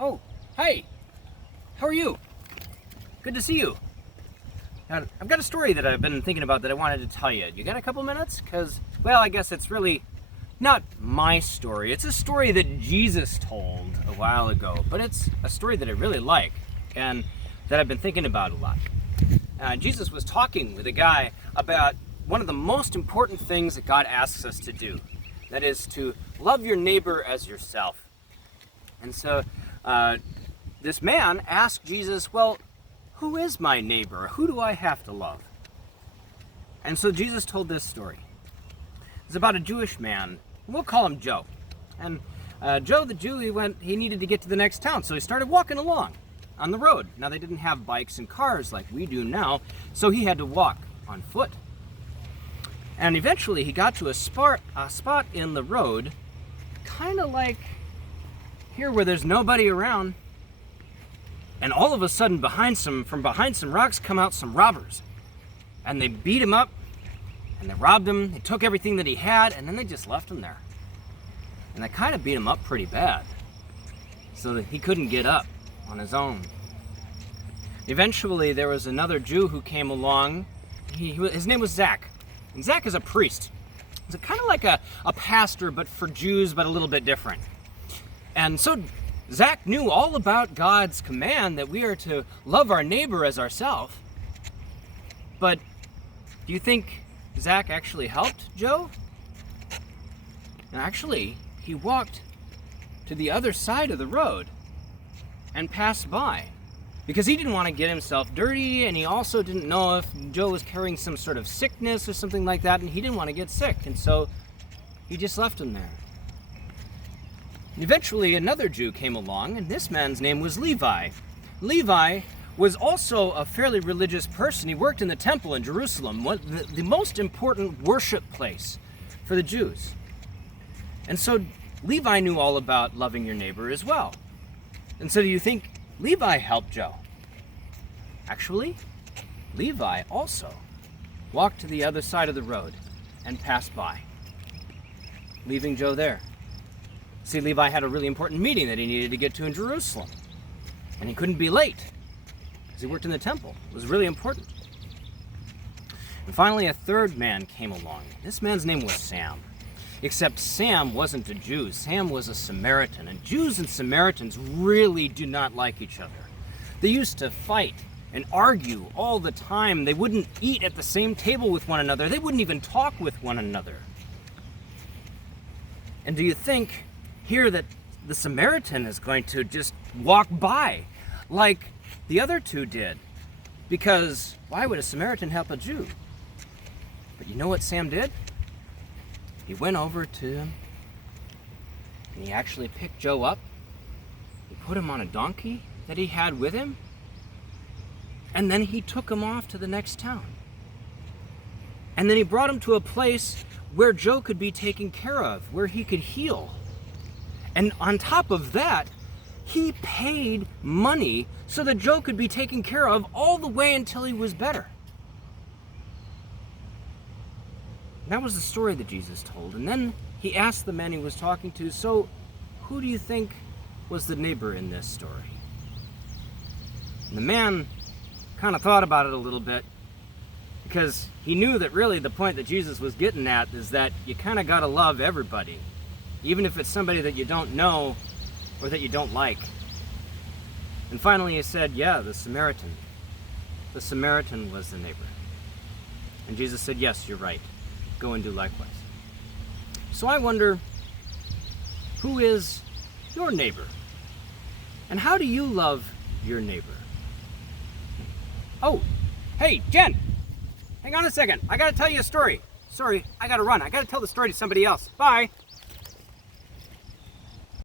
Oh, hey, how are you? Good to see you. I've got a story that I've been thinking about that I wanted to tell you. You got a couple minutes? Because, well, I guess it's really not my story. It's a story that Jesus told a while ago, but it's a story that I really like and that I've been thinking about a lot. Jesus was talking with a guy about one of the most important things that God asks us to do. That is to love your neighbor as yourself. And so this man asked Jesus, well, who is my neighbor? Who do I have to love? And so Jesus told this story. It's about a Jewish man. We'll call him Joe. And Joe the Jew, he needed to get to the next town, so he started walking along on the road. Now they didn't have bikes and cars like we do now, so he had to walk on foot. And eventually he got to a spot in the road, kind of like here where there's nobody around. And all of a sudden, from behind some rocks come out some robbers. And they beat him up, and they robbed him, they took everything that he had, and then they just left him there. And they kind of beat him up pretty bad, so that he couldn't get up on his own. Eventually, there was another Jew who came along. His name was Zach. And Zach is a priest. He's kind of like a pastor, but for Jews, but a little bit different. And so Zach knew all about God's command that we are to love our neighbor as ourselves. But do you think Zach actually helped Joe? And actually, he walked to the other side of the road and passed by because he didn't want to get himself dirty, and he also didn't know if Joe was carrying some sort of sickness or something like that, and he didn't want to get sick, and so he just left him there. Eventually, another Jew came along, and this man's name was Levi. Levi was also a fairly religious person. He worked in the temple in Jerusalem, the most important worship place for the Jews. And so Levi knew all about loving your neighbor as well. And so do you think Levi helped Joe? Actually, Levi also walked to the other side of the road and passed by, leaving Joe there. See, Levi had a really important meeting that he needed to get to in Jerusalem. And he couldn't be late because he worked in the temple. It was really important. And finally, a third man came along. This man's name was Sam. Except Sam wasn't a Jew. Sam was a Samaritan. And Jews and Samaritans really do not like each other. They used to fight and argue all the time. They wouldn't eat at the same table with one another. They wouldn't even talk with one another. And do you think here that the Samaritan is going to just walk by like the other two did? Because why would a Samaritan help a Jew? But you know what Sam did? He went over to him and he actually picked Joe up. He put him on a donkey that he had with him, and then he took him off to the next town. And then he brought him to a place where Joe could be taken care of, where he could heal. And on top of that, he paid money so that Joe could be taken care of all the way until he was better. That was the story that Jesus told. And then he asked the man he was talking to, so who do you think was the neighbor in this story? And the man kind of thought about it a little bit, because he knew that really the point that Jesus was getting at is that you kind of got to love everybody, even if it's somebody that you don't know or that you don't like. And finally he said, yeah, the Samaritan. The Samaritan was the neighbor. And Jesus said, yes, you're right. Go and do likewise. So I wonder, who is your neighbor? And how do you love your neighbor? Oh, hey, Jen, hang on a second. I got to tell you a story. Sorry, I got to run. I got to tell the story to somebody else. Bye.